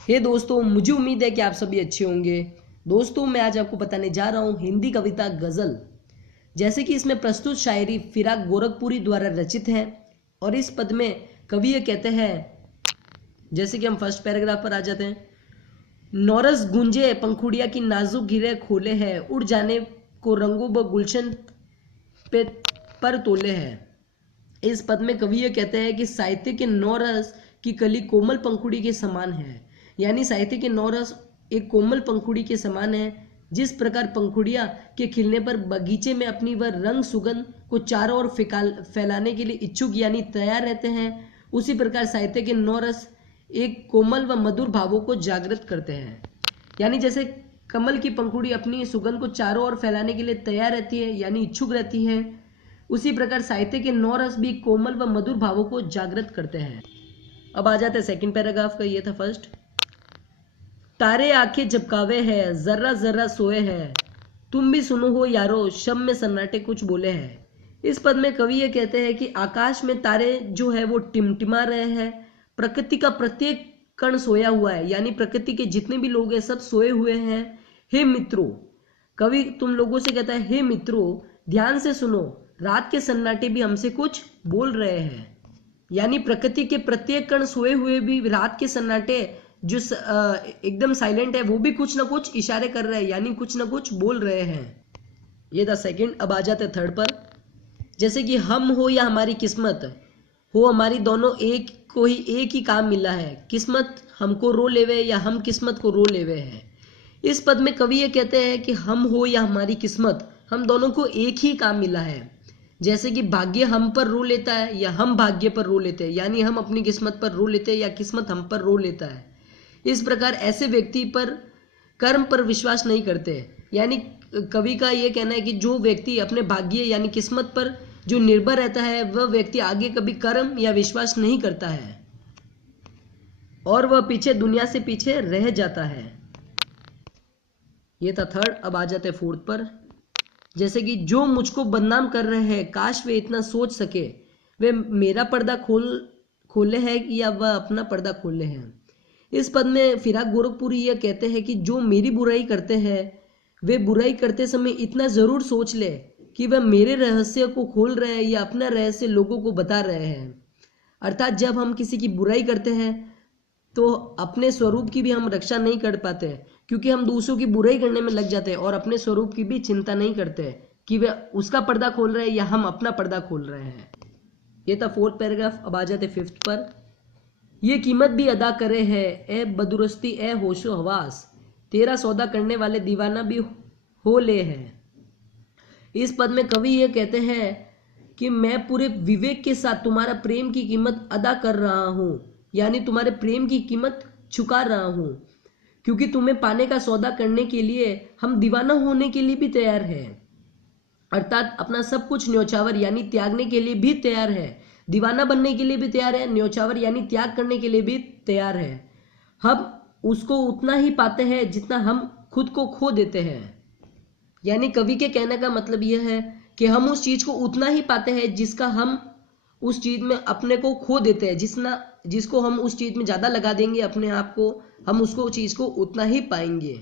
हे दोस्तों, मुझे उम्मीद है कि आप सभी अच्छे होंगे। दोस्तों, मैं आज आपको बताने जा रहा हूँ हिंदी कविता गज़ल। जैसे कि इसमें प्रस्तुत शायरी फिराक गोरखपुरी द्वारा रचित है और इस पद में कवि ये कहते हैं, जैसे कि हम फर्स्ट पैराग्राफ पर आ जाते हैं। नौरस गूंजे पंखुड़िया की नाजुक घेरे खोले हैं, उड़ जाने को रंगों व गुलशन पे पर तोले हैं। इस पद में कवि ये कहते हैं कि साहित्य के नौ रस की कली कोमल पंखुड़ी के समान है। यानी साहित्य के नौ रस एक कोमल पंखुड़ी के समान है। जिस प्रकार पंखुड़ियाँ के खिलने पर बगीचे में अपनी वह रंग सुगंध को चारों ओर फैलाने के लिए इच्छुक यानी तैयार रहते हैं, उसी प्रकार साहित्य के नौ रस एक कोमल व मधुर भावों को जागृत करते हैं। यानी जैसे कमल की पंखुड़ी अपनी सुगंध को चारों ओर फैलाने के लिए तैयार रहती है यानी इच्छुक रहती है, उसी प्रकार साहित्य के नौ रस भी कोमल व मधुर भावों को जागृत करते हैं। अब आ जाते हैं सेकंड पैराग्राफ का। ये था फर्स्ट। तारे आंखें झपकावे है, जर्रा जर्रा सोए है, तुम भी सुनो हो यारो, शब में सन्नाटे कुछ बोले हैं। इस पद में कवि ये कहते हैं कि आकाश में तारे जो है वो टिमटिमा रहे हैं, प्रकृति का प्रत्येक कण सोया हुआ है, यानी प्रकृति के जितने भी लोग हैं सब सोए हुए हैं। हे मित्रों, कवि तुम लोगों से कहता है, हे मित्रों ध्यान से सुनो, रात के सन्नाटे भी हमसे कुछ बोल रहे हैं। यानी प्रकृति के प्रत्येक कण सोए हुए भी रात के सन्नाटे जो एकदम साइलेंट है वो भी कुछ ना कुछ इशारे कर रहे हैं, यानी कुछ ना कुछ बोल रहे हैं। ये था सेकंड। अब आ जाते थर्ड पर। जैसे कि हम हो या हमारी किस्मत हो, हमारी दोनों एक को ही एक ही काम मिला है, किस्मत हमको रो लेवे या हम किस्मत को रो लेवे है। इस पद में कवि ये कहते हैं कि हम हो या हमारी किस्मत, हम दोनों को एक ही काम मिला है। जैसे कि भाग्य हम पर रो लेता है या हम भाग्य पर रो लेते हैं, यानी हम अपनी किस्मत पर रो लेते हैं या किस्मत हम पर रो लेता है। इस प्रकार ऐसे व्यक्ति पर कर्म पर विश्वास नहीं करते। यानी कवि का ये कहना है कि जो व्यक्ति अपने भाग्य यानी किस्मत पर जो निर्भर रहता है वह व्यक्ति आगे कभी कर्म या विश्वास नहीं करता है और वह पीछे दुनिया से पीछे रह जाता है। ये था थर्ड। अब आ जाते फोर्थ पर। जैसे कि जो मुझको बदनाम कर रहे हैं, काश वे इतना सोच सके, वे मेरा पर्दा खोले है या वह अपना पर्दा खोले हैं। इस पद में फिराक गोरखपुरी यह कहते हैं कि जो मेरी बुराई करते हैं वे बुराई करते समय इतना ज़रूर सोच ले कि वह मेरे रहस्य को खोल रहे हैं या अपना रहस्य लोगों को बता रहे हैं। अर्थात जब हम किसी की बुराई करते हैं तो अपने स्वरूप की भी हम रक्षा नहीं कर पाते, क्योंकि हम दूसरों की बुराई करने में लग जाते हैं और अपने स्वरूप की भी चिंता नहीं करते कि वे उसका पर्दा खोल रहे हैं या हम अपना पर्दा खोल रहे हैं। ये था फोर्थ पैराग्राफ। अब आ जाते फिफ्थ पर। ये कीमत भी अदा करे है, ए बदुरस्ती ए होशो हवास, तेरा सौदा करने वाले दीवाना भी हो ले है। इस पद में कवि ये कहते हैं कि मैं पूरे विवेक के साथ तुम्हारा प्रेम की कीमत अदा कर रहा हूँ, यानी तुम्हारे प्रेम की कीमत चुका रहा हूँ, क्योंकि तुम्हें पाने का सौदा करने के लिए हम दीवाना होने के लिए भी तैयार हैं। अर्थात अपना सब कुछ न्योछावर यानी त्यागने के लिए भी तैयार है, दीवाना बनने के लिए भी तैयार है, न्योछावर यानी त्याग करने के लिए भी तैयार है। हम उसको उतना ही पाते हैं जितना हम खुद को खो देते हैं। यानी कवि के कहने का मतलब यह है कि हम उस चीज को उतना ही पाते हैं जिसका हम उस चीज में अपने को खो देते हैं। जिसको हम उस चीज में ज्यादा लगा देंगे अपने आप को, हम उसको चीज को उतना ही पाएंगे।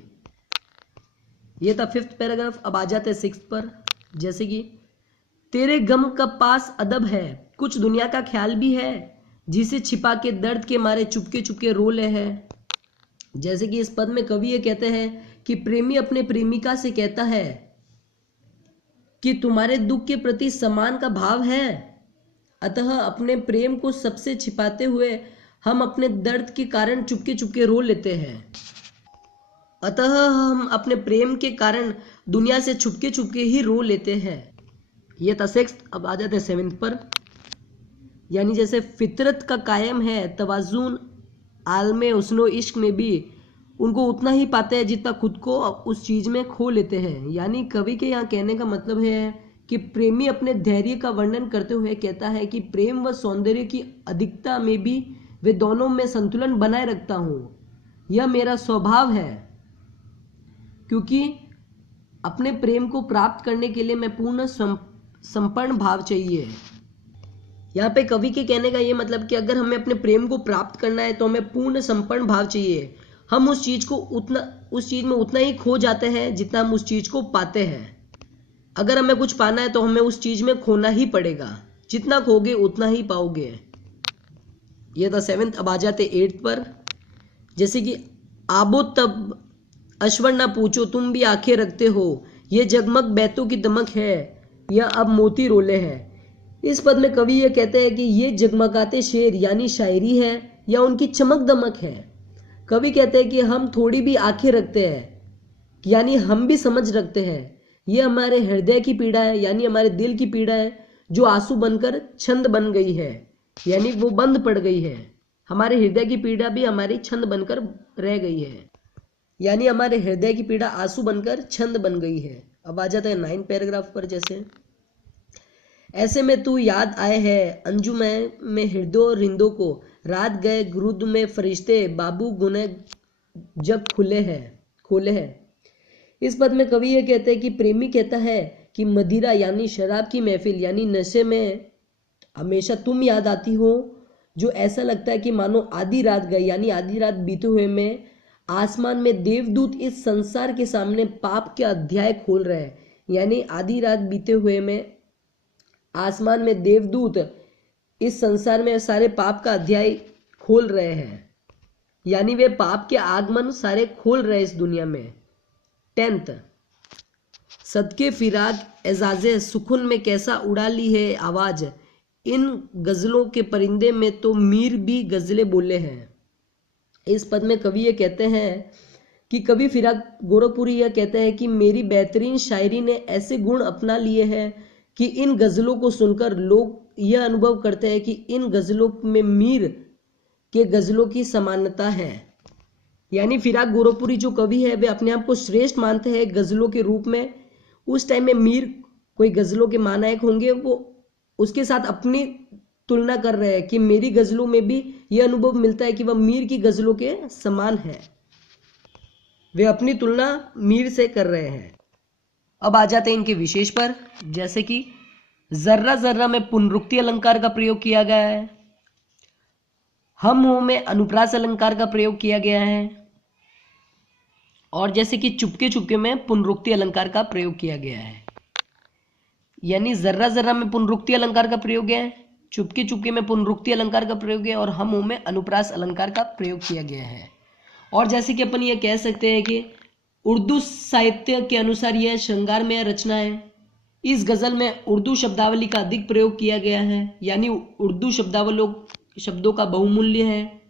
ये था फिफ्थ पैराग्राफ। अब आ जाते हैं सिक्स्थ पर। जैसे कि तेरे गम का पास अदब है, कुछ दुनिया का ख्याल भी है, जिसे छिपा के दर्द के मारे चुपके चुपके रो ले है। जैसे कि इस पद में कवि ये कहते हैं कि प्रेमी अपने प्रेमिका से कहता है कि तुम्हारे दुख के प्रति सम्मान का भाव है, अतः अपने प्रेम को सबसे छिपाते हुए हम अपने दर्द के कारण चुपके चुपके रो लेते हैं। अतः हम अपने प्रेम के कारण दुनिया से छुपके छुपके ही रो लेते हैं। ये था सिक्स्थ। अब आ जाते हैं सेवेंथ पर। यानी जैसे फितरत का कायम है तवाज़ुन, आलमे हुस्नो इश्क में भी उनको उतना ही पाते हैं जितना खुद को उस चीज़ में खो लेते हैं। यानी कवि के यहाँ कहने का मतलब है कि प्रेमी अपने धैर्य का वर्णन करते हुए कहता है कि प्रेम व सौंदर्य की अधिकता में भी वे दोनों में संतुलन बनाए रखता हूँ, यह मेरा स्वभाव है, क्योंकि अपने प्रेम को प्राप्त करने के लिए मैं पूर्ण संपन्न भाव चाहिए। यहाँ पे कवि के कहने का ये मतलब कि अगर हमें अपने प्रेम को प्राप्त करना है तो हमें पूर्ण संपन्न भाव चाहिए हम उस चीज में उतना ही खो जाते हैं जितना हम उस चीज को पाते हैं। अगर हमें कुछ पाना है तो हमें उस चीज में खोना ही पड़ेगा, जितना खोगे उतना ही पाओगे। ये था 7th। अब आ जाते 8th पर। जैसे कि आबो तब अश्वर ना पूछो तुम भी आंखें रखते हो, ये जगमग बैतों की दमक है या अब मोती रोले हैं। इस पद में कवि ये कहते हैं कि ये जगमगाते शेर यानी शायरी है या उनकी चमक दमक है। कवि कहते हैं कि हम थोड़ी भी आंखें रखते हैं यानी हम भी समझ रखते हैं, ये हमारे हृदय की पीड़ा है यानी हमारे दिल की पीड़ा है, जो आंसू बनकर छंद बन गई है यानी वो बंद पड़ गई है। हमारे हृदय की पीड़ा भी हमारी छंद बनकर रह गई है, यानी हमारे हृदय की पीड़ा आंसू बनकर छंद बन गई है। अब आ जाता है 9 पैराग्राफ पर। जैसे ऐसे में तू याद आए है अंजुमन में हृदय रिंदों को, रात गए गुरुद में फरिश्ते बाबू गुने जब खोले हैं। इस पद में कवि ये कहते हैं कि प्रेमी कहता है कि मदिरा यानी शराब की महफिल यानी नशे में हमेशा तुम याद आती हो, जो ऐसा लगता है कि मानो आधी रात गई यानी आधी रात बीते हुए में आसमान में देवदूत इस संसार के सामने पाप के अध्याय खोल रहे हैं, यानी आधी रात बीते हुए में आसमान में देवदूत इस संसार में सारे पाप का अध्याय खोल रहे हैं, यानी वे पाप के आगमन सारे खोल रहे हैं इस दुनिया में। 10th। सदके फिराक एजाजे सुकुन में कैसा उड़ा ली है आवाज, इन गजलों के परिंदे में तो मीर भी गजलें बोले हैं। इस पद में कवि ये कहते हैं कि कवि फिराक गोरखपुरी यह कहते हैं कि मेरी बेहतरीन शायरी ने ऐसे गुण अपना लिए हैं कि इन गजलों को सुनकर लोग यह अनुभव करते हैं कि इन गजलों में मीर के गजलों की समानता है। यानी फिराक गोरखपुरी जो कवि है वे अपने आप को श्रेष्ठ मानते हैं गजलों के रूप में। उस टाइम में मीर कोई गजलों के महानायक होंगे, वो उसके साथ अपनी तुलना कर रहे हैं कि मेरी गजलों में भी यह अनुभव मिलता है कि वह मीर की गजलों के समान है। वे अपनी तुलना मीर से कर रहे हैं। अब आ जाते हैं इनके विशेष पर। जैसे कि जर्रा जर्रा में पुनरुक्ति अलंकार का प्रयोग किया गया है, हम हो में अनुप्रास अलंकार का प्रयोग किया गया है, और जैसे कि चुपके चुपके में पुनरुक्ति अलंकार का प्रयोग किया गया है। यानी जर्रा जर्रा में पुनरुक्ति अलंकार का प्रयोग है, चुपके चुपके में पुनरुक्ति अलंकार का प्रयोग है, और हम में अनुप्रास अलंकार का प्रयोग किया गया है। और जैसे कि अपन ये कह सकते हैं कि उर्दू साहित्य के अनुसार यह श्रृंगार में रचना है। इस गजल में उर्दू शब्दावली का अधिक प्रयोग किया गया है, यानी उर्दू शब्दों का बहुमूल्य है।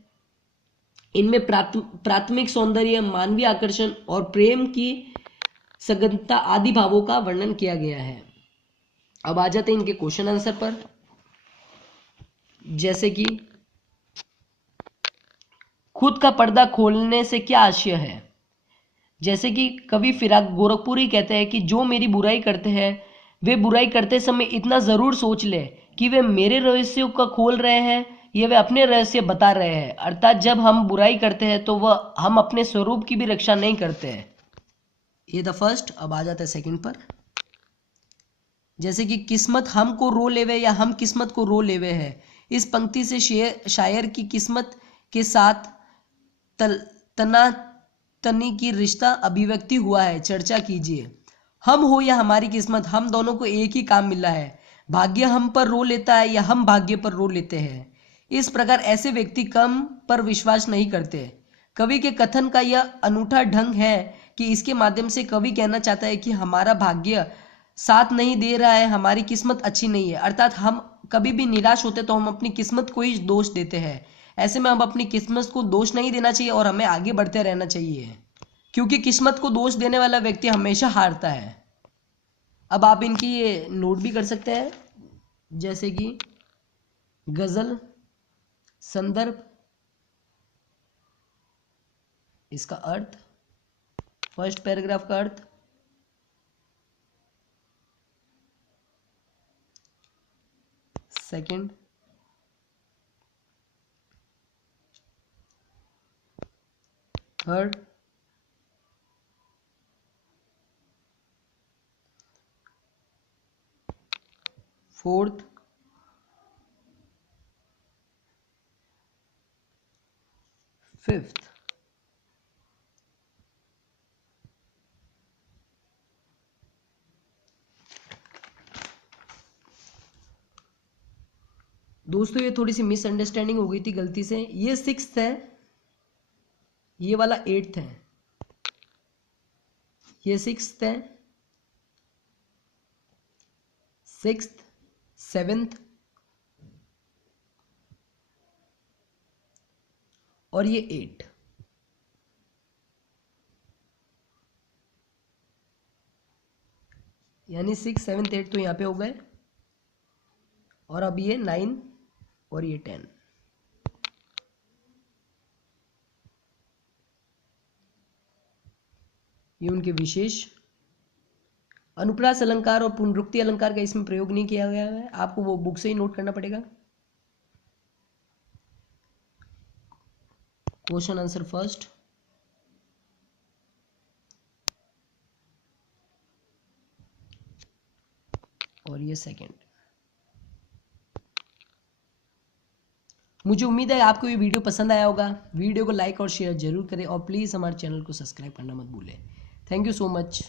इनमें प्राथमिक सौंदर्य, मानवीय आकर्षण और प्रेम की सघनता आदि भावों का वर्णन किया गया है। अब आ जाते हैं इनके क्वेश्चन आंसर पर। जैसे कि खुद का पर्दा खोलने से क्या आशय है। जैसे कि कवि फिराक गोरखपुरी कहते हैं कि जो मेरी बुराई करते हैं वे बुराई करते समय इतना जरूर सोच ले कि वे मेरे रहस्यों का खोल रहे हैं या वे अपने रहस्य बता रहे हैं। अर्थात जब हम बुराई करते हैं तो वह हम अपने स्वरूप की भी रक्षा नहीं करते हैं। ये द फर्स्ट। अब आ जाता है सेकंड पर। जैसे कि किस्मत हमको रो लेवे या हम किस्मत को रो लेवे है। इस पंक्ति से शायर की किस्मत के साथ तना तनी की रिश्ता अभिव्यक्ति हुआ है, चर्चा कीजिए। हम हो या हमारी किस्मत, हम दोनों को एक ही काम मिला है। भाग्य हम पर रो लेता है या हम भाग्य पर रो लेते हैं। इस प्रकार ऐसे व्यक्ति कम पर विश्वास नहीं करते। कवि के कथन का यह अनूठा ढंग है कि इसके माध्यम से कवि कहना चाहता है कि हमारा भाग्य साथ नहीं दे रहा है, हमारी किस्मत अच्छी नहीं है। अर्थात हम कभी भी निराश होते तो हम अपनी किस्मत को ही दोष देते हैं। ऐसे में हम अपनी किस्मत को दोष नहीं देना चाहिए और हमें आगे बढ़ते रहना चाहिए, क्योंकि किस्मत को दोष देने वाला व्यक्ति हमेशा हारता है। अब आप इनकी ये नोट भी कर सकते हैं। जैसे कि गजल, संदर्भ, इसका अर्थ, फर्स्ट पैराग्राफ का अर्थ, सेकंड, थर्ड, फोर्थ, फिफ्थ। दोस्तों ये थोड़ी सी मिसअंडरस्टैंडिंग हो गई थी गलती से, ये 6th है, ये वाला 8th है, ये 6th है, 6th 7th और ये 8। यानी 6 7 8 तो यहाँ पे हो गए, और अब ये 9 और ये 10। ये उनके विशेष अनुप्रास अलंकार और पुनरुक्ति अलंकार का इसमें प्रयोग नहीं किया गया है, आपको वो बुक से ही नोट करना पड़ेगा। क्वेश्चन आंसर फर्स्ट, और ये सेकंड। मुझे उम्मीद है आपको ये वीडियो पसंद आया होगा। वीडियो को लाइक और शेयर जरूर करें और प्लीज़ हमारे चैनल को सब्सक्राइब करना मत भूलें। Thank you so much.